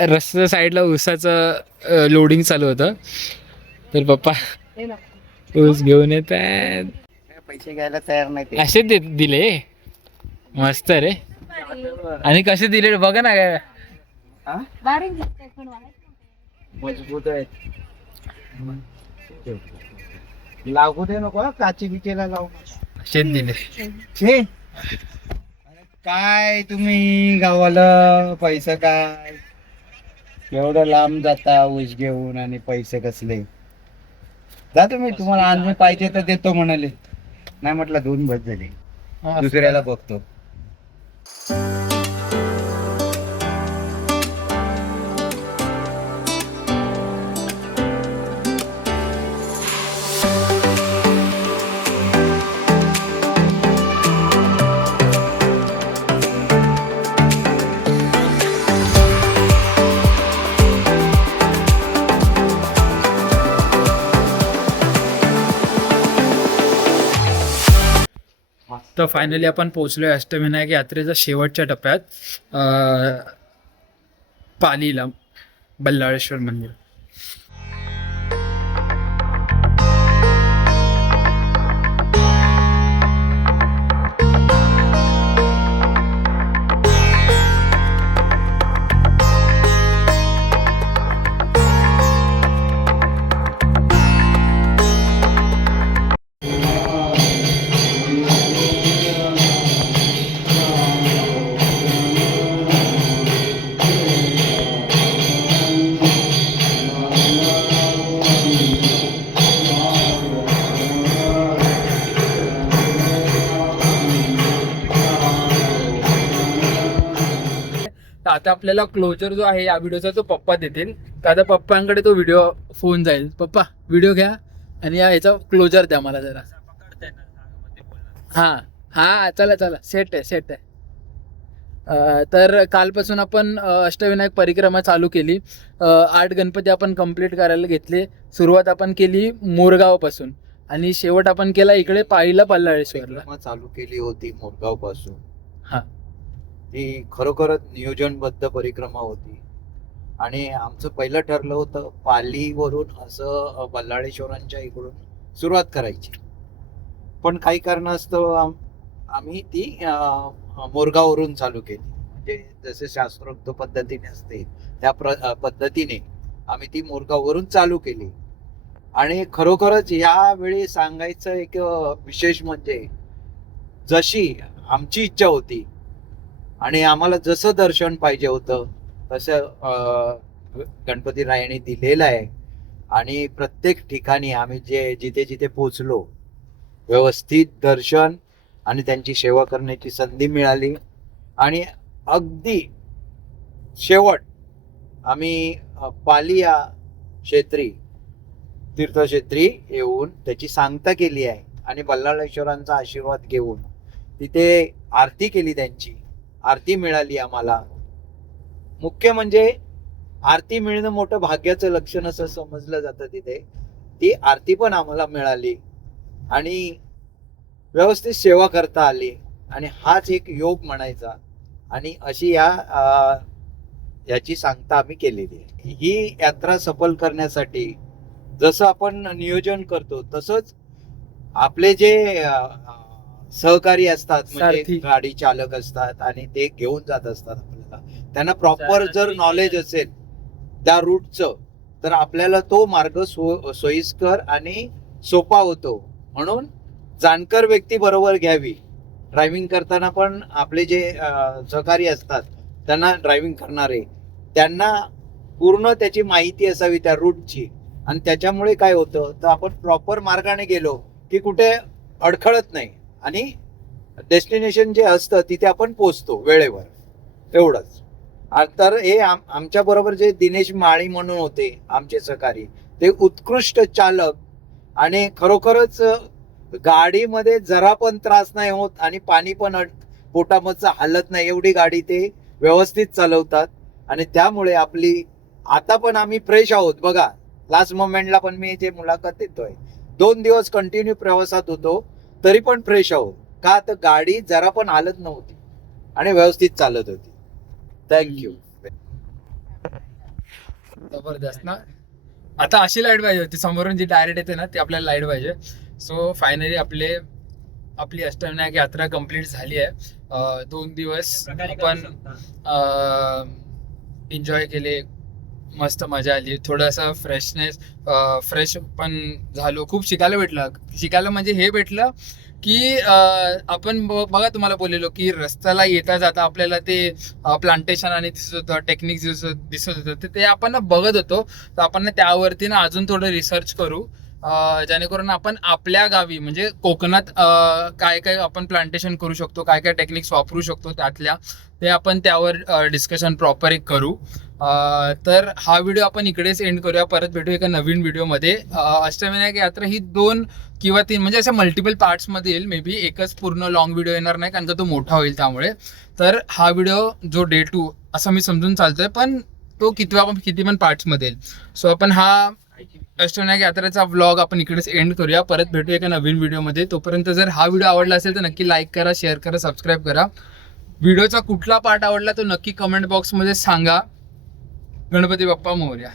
रस्त्याच्या साईडला ऊसाचं लोडिंग चालू होतं, तर पप्पा ऊस घेऊन येत आहेत. पैसे घ्यायला तयार नाही ते. असे दिले मस्त रे. आणि कसे दिले बघा ना काय मजबूत आहेत. लागू दे नको काची बिचेला लावू. असे दिले. छे काय तुम्ही गावाला पैसा काय एवढं लांब जाता ऊस घेऊन आणि पैसे कसले. जा तुम्ही, तुम्हाला आणून पाहिजे तर देतो म्हणाले. नाही म्हटलं 2 बस झाले, दुसऱ्याला बघतो. तर फायनली आपण पोहोचलोय अष्टविनायक यात्रेच्या शेवटच्या टप्प्यात, पालीला बल्लाळेश्वर मंदिर. तर आता आपल्याला क्लोजर जो आहे या व्हिडिओचा तो पप्पा देतील. तर आता पप्पांकडे तो व्हिडिओ फोन जाईल. पप्पा व्हिडिओ घ्या आणि याचा क्लोजर द्या मला जरा. हां हां चला चला, सेट आहे. तर कालपासून आपण अष्टविनायक परिक्रमा चालू केली. 8 गणपती आपण कंप्लीट करायला घेतले. सुरुवात आपण केली मोरगावपासून आणि शेवट आपण केला इकडे पाळीला बल्लाळेश्वरला. चालू केली होती मोरगाव पासून. हां, ती खरोखरच नियोजनबद्ध परिक्रमा होती आणि आमचं पहिलं ठरलं होतं पालीवरून असं बल्लाळेश्वरांच्या इकडून सुरुवात करायची. पण काही कारणास्तव आम्ही ती मोरगाववरून चालू केली. म्हणजे जसे शास्त्रोक्त पद्धतीने असते त्या पद्धतीने आम्ही ती मोरगाववरून चालू केली. आणि खरोखरच यावेळी सांगायचं एक विशेष म्हणजे जशी आमची इच्छा होती आणि आम्हाला जसं दर्शन पाहिजे होतं तसं गणपती रायाने दिलेलं आहे. आणि प्रत्येक ठिकाणी आम्ही जिथे जिथे पोचलो व्यवस्थित दर्शन आणि त्यांची सेवा करण्याची संधी मिळाली. आणि अगदी शेवट आम्ही पाली या तीर्थक्षेत्री येऊन त्याची सांगता केली आहे आणि बल्लाळेश्वरांचा आशीर्वाद घेऊन तिथे आरती केली. त्यांची आरती मिळाली आम्हाला. मुख्य म्हणजे आरती मिळणं मोठं भाग्याचं लक्षण असं समजलं जातं. तिथे ती आरती पण आम्हाला मिळाली आणि व्यवस्थित सेवा करता आली आणि हाच एक योग म्हणायचा. आणि अशी याची सांगता आम्ही केलेली आहे. ही यात्रा सफल करण्यासाठी जसं आपण नियोजन करतो तसंच आपले जे सहकारी असतात म्हणजे गाडी चालक असतात आणि ते घेऊन जात असतात आपल्याला, त्यांना प्रॉपर जर नॉलेज असेल त्या रूटचं तर आपल्याला तो मार्ग सोयीस्कर आणि सोपा होतो. म्हणून जाणकार व्यक्ती बरोबर घ्यावी. ड्रायव्हिंग करताना पण आपले जे सहकारी असतात त्यांना ड्रायव्हिंग करणारे त्यांना पूर्ण त्याची माहिती असावी त्या रूटची. आणि त्याच्यामुळे काय होतं तर आपण प्रॉपर मार्गाने गेलो की कुठे अडखळत नाही आणि डेस्टिनेशन जे असतं तिथे आपण पोचतो वेळेवर. एवढंच. तर हे आमच्या बरोबर जे दिनेश माळी म्हणून होते आमचे सहकारी, ते उत्कृष्ट चालक आणि खरोखरच गाडीमध्ये जरा पण त्रास नाही होत आणि पाणी पण पोटामधचं हालत नाही एवढी गाडी ते व्यवस्थित चालवतात. आणि त्यामुळे आपली आता पण आम्ही फ्रेश आहोत. बघा लास्ट मोमेंटला पण मी जे मुलाखत देतोय 2 दिवस कंटिन्यू प्रवासात होतो तरी पण फ्रेश आहोत. का तर गाडी जरा पण हालत नव्हती आणि व्यवस्थित चालत होती. थँक्यू. जबरदस्त ना. आता अशी लाईट पाहिजे होती समोरून जी डायरेक्ट येते ना ती आपल्याला लाईट पाहिजे. सो फायनली आपली अष्टविनायक यात्रा कंप्लीट झाली आहे. 2 दिवस आपण एन्जॉय केले, मस्त मजा आली, थोडासा फ्रेश पण झालो. खूप शिकायला म्हणजे हे भेटलं की आपण बघा तुम्हाला बोललेलो की रस्त्याला येता जाता आपल्याला ते प्लांटेशन आणि दिसत होतं, टेक्निक दिसत होतं, ते आपण बघत होतो. तर आपण त्यावरती ना अजून थोडं रिसर्च करू, जेणेकरून आपण आपल्या गावी म्हणजे कोकणात काय काय आपण प्लांटेशन करू शकतो, काय काय टेक्निक्स वापरू शकतो त्यातल्या, ते आपण त्यावर डिस्कशन प्रॉपर एक करू. तर हा व्हिडिओ आपण इकडेच एंड करूया. परत भेटू एका नवीन व्हिडिओमध्ये. अष्टविनायक यात्रा ही 2 किंवा 3 म्हणजे अशा मल्टिपल पार्ट्समध्ये येईल. मे बी एकच पूर्ण लॉंग व्हिडिओ येणार नाही, कारण का तो मोठा होईल त्यामुळे. तर हा व्हिडिओ जो Day 2 असं मी समजून चालतोय, पण तो किती पण पार्ट्समध्ये येईल. सो आपण हा अष्टविनायक यात्रेचा व्लॉग आपण इकडेच एंड करूया. परत भेटू एका नवीन व्हिडिओमध्ये. तोपर्यंत जर हा व्हिडिओ आवडला असेल तर नक्की लाईक करा, शेअर करा, सबस्क्राईब करा. व्हिडिओचा कुठला पार्ट आवडला तो नक्की कमेंट बॉक्समध्ये सांगा. गणपती बाप्पा मोरया.